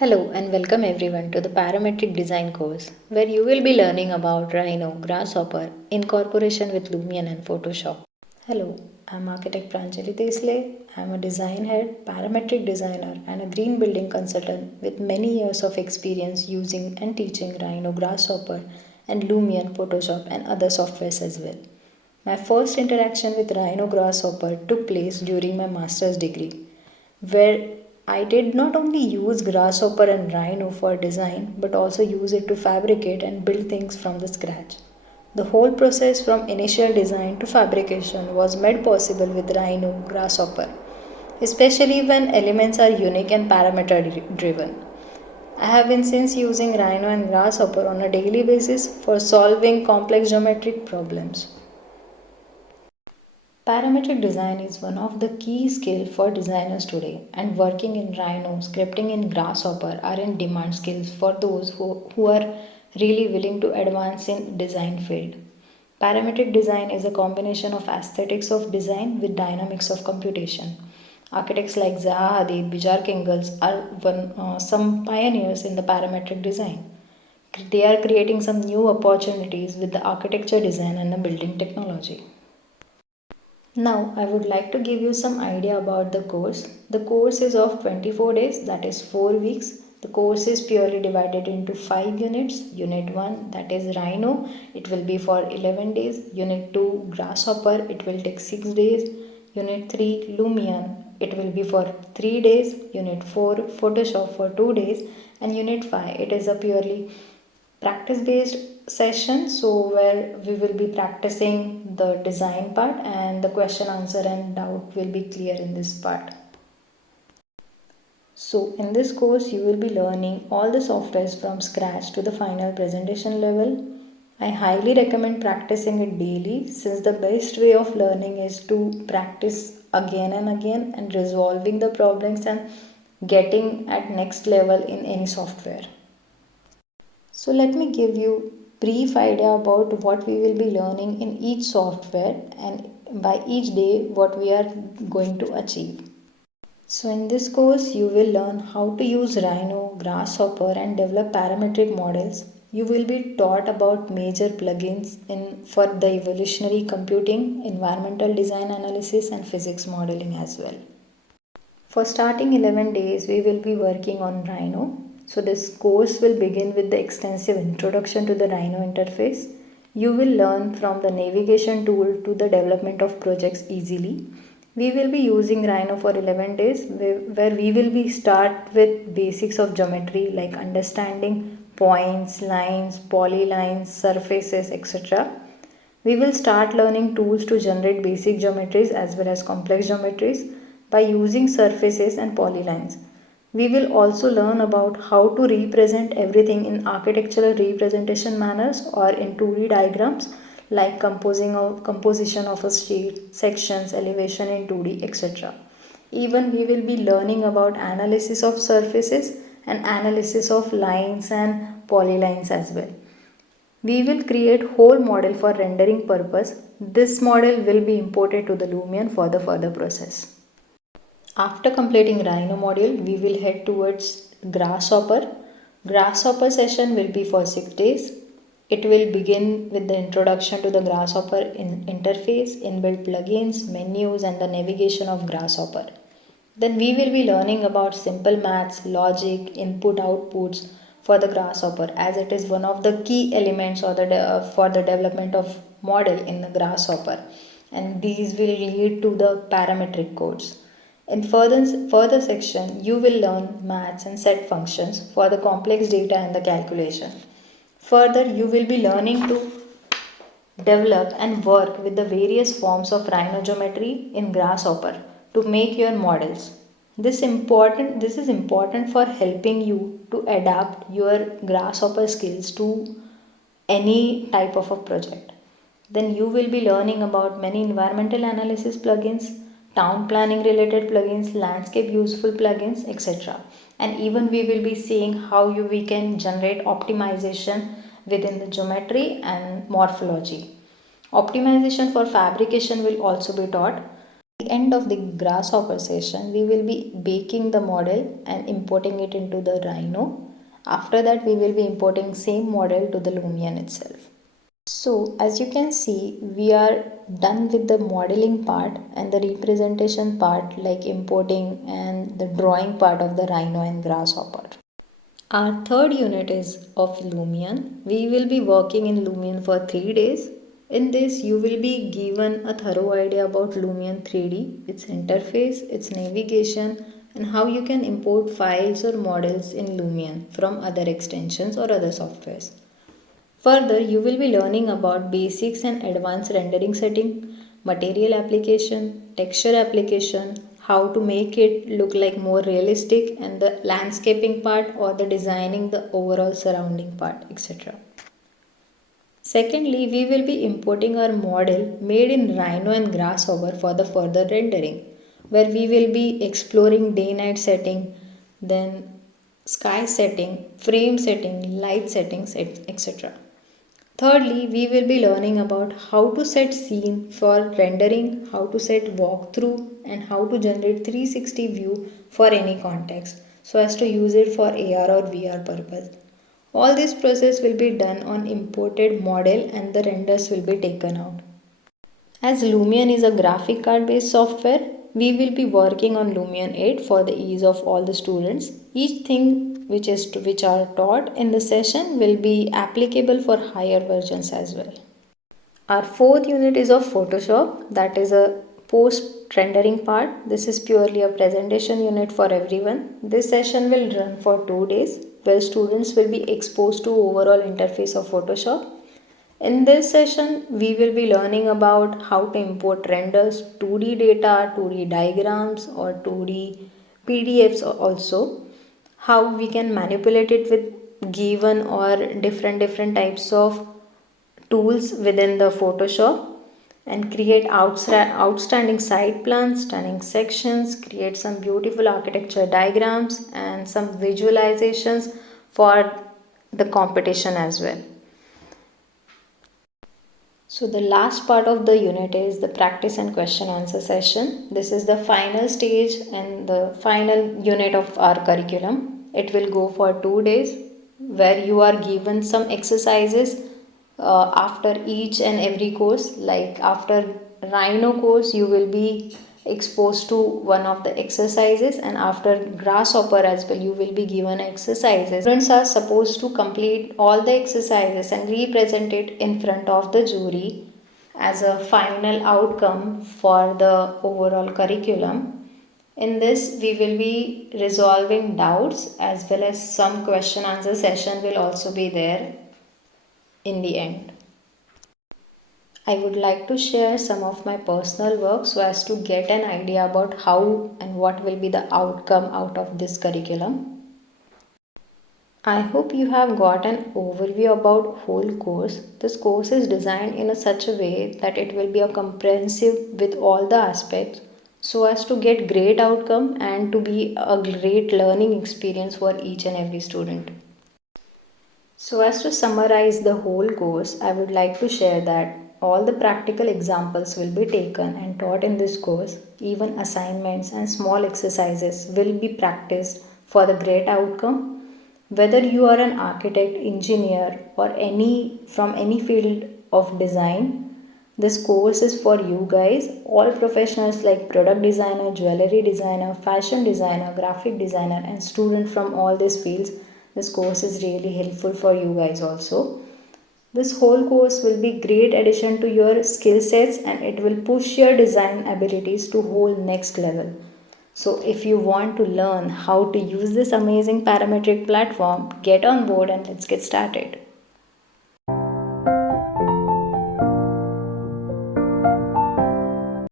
Hello and welcome everyone to the Parametric Design course where you will be learning about Rhino, Grasshopper in cooperation with Lumion and Photoshop. Hello, I'm Architect Pranjali Desle. I'm a design head, parametric designer and a green building consultant with many years of experience using and teaching Rhino, Grasshopper and Lumion, Photoshop and other softwares as well. My first interaction with Rhino Grasshopper took place during my master's degree, where I did not only use Grasshopper and Rhino for design but also use it to fabricate and build things from the scratch. The whole process from initial design to fabrication was made possible with Rhino Grasshopper, especially when elements are unique and parameter driven. I have been since using Rhino and Grasshopper on a daily basis for solving complex geometric problems. Parametric design is one of the key skills for designers today, and working in Rhino, scripting in Grasshopper are in demand skills for those who are really willing to advance in design field. Parametric design is a combination of aesthetics of design with dynamics of computation. Architects like Zaha Hadid, Bijar Kingals are some pioneers in the parametric design. They are creating some new opportunities with the architecture design and the building technology. Now, I would like to give you some idea about the course. The course is of 24 days, that is 4 weeks. The course is purely divided into 5 units. Unit 1, that is Rhino, it will be for 11 days. Unit 2, Grasshopper, it will take 6 days. Unit 3, Lumion, it will be for 3 days. Unit 4, Photoshop for 2 days. And Unit 5, it is a purely practice based session, so where we will be practicing the design part and the question answer and doubt will be clear in this part. So in this course you will be learning all the softwares from scratch to the final presentation level. I highly recommend practicing it daily, since the best way of learning is to practice again and again and resolving the problems and getting at next level in any software. So let me give you brief idea about what we will be learning in each software and by each day what we are going to achieve. So in this course you will learn how to use Rhino, Grasshopper and develop parametric models. You will be taught about major plugins for the evolutionary computing, environmental design analysis and physics modeling as well. For starting 11 days, we will be working on Rhino. So this course will begin with the extensive introduction to the Rhino interface. You will learn from the navigation tool to the development of projects easily. We will be using Rhino for 11 days where we will be start with basics of geometry like understanding points, lines, polylines, surfaces, etc. We will start learning tools to generate basic geometries as well as complex geometries by using surfaces and polylines. We will also learn about how to represent everything in architectural representation manners or in 2D diagrams like composition of a sheet, sections, elevation in 2D, etc. Even we will be learning about analysis of surfaces and analysis of lines and polylines as well. We will create whole model for rendering purpose. This model will be imported to the Lumion for the further process. After completing Rhino module, we will head towards Grasshopper. Grasshopper session will be for 6 days. It will begin with the introduction to the Grasshopper interface, inbuilt plugins, menus and the navigation of Grasshopper. Then we will be learning about simple maths, logic, input outputs for the Grasshopper, as it is one of the key elements for the development of model in the Grasshopper, and these will lead to the parametric codes. In further section, you will learn maths and set functions for the complex data and the calculation. Further, you will be learning to develop and work with the various forms of Rhino geometry in Grasshopper to make your models. This is important for helping you to adapt your Grasshopper skills to any type of a project. Then you will be learning about many environmental analysis plugins, town planning related plugins, landscape useful plugins, etc. And even we will be seeing how we can generate optimization within the geometry and morphology. Optimization for fabrication will also be taught. the end of the grasshopper session, we will be baking the model and importing it into the Rhino. After that, we will be importing same model to the Lumion itself. So as you can see, we are done with the modeling part and the representation part like importing and the drawing part of the Rhino and grasshopper. Our third unit is of Lumion. We will be working in Lumion for 3 days. In this, you will be given a thorough idea about Lumion 3D, its interface, its navigation, and how you can import files or models in Lumion from other extensions or other softwares. Further, you will be learning about basics and advanced rendering setting, material application, texture application, how to make it look like more realistic, and the landscaping part or the designing the overall surrounding part, etc. Secondly, we will be importing our model made in Rhino and Grasshopper for the further rendering, where we will be exploring day-night setting, then sky setting, frame setting, light settings, etc. Thirdly, we will be learning about how to set scene for rendering, how to set walkthrough, and how to generate 360 view for any context so as to use it for AR or VR purpose. All this process will be done on imported model and the renders will be taken out. As Lumion is a graphic card based software, we will be working on Lumion 8 for the ease of all the students. Each thing which are taught in the session will be applicable for higher versions as well. Our fourth unit is of Photoshop, that is a post rendering part. This is purely a presentation unit for everyone. This session will run for 2 days where students will be exposed to overall interface of Photoshop. In this session, we will be learning about how to import renders, 2D data, 2D diagrams or 2D PDFs also, how we can manipulate it with given or different types of tools within the Photoshop and create outstanding site plans, stunning sections, create some beautiful architecture diagrams and some visualizations for the competition as well. So the last part of the unit is the practice and question answer session. This is the final stage and the final unit of our curriculum. It will go for 2 days where you are given some exercises after each and every course. Like after Rhino course you will be exposed to one of the exercises, and after grasshopper as well you will be given exercises. Students are supposed to complete all the exercises and represent it in front of the jury as a final outcome for the overall curriculum. In this we will be resolving doubts as well as some question answer session will also be there in the end. I would like to share some of my personal work so as to get an idea about how and what will be the outcome out of this curriculum. I hope you have got an overview about whole course. This course is designed in such a way that it will be a comprehensive with all the aspects so as to get great outcome and to be a great learning experience for each and every student. So as to summarize the whole course, I would like to share that all the practical examples will be taken and taught in this course. Even assignments and small exercises will be practiced for the great outcome. Whether you are an architect, engineer or from any field of design, this course is for you guys. All professionals like product designer, jewelry designer, fashion designer, graphic designer and student from all these fields. This course is really helpful for you guys also. This whole course will be great addition to your skill sets and it will push your design abilities to whole next level. So if you want to learn how to use this amazing parametric platform, get on board and let's get started.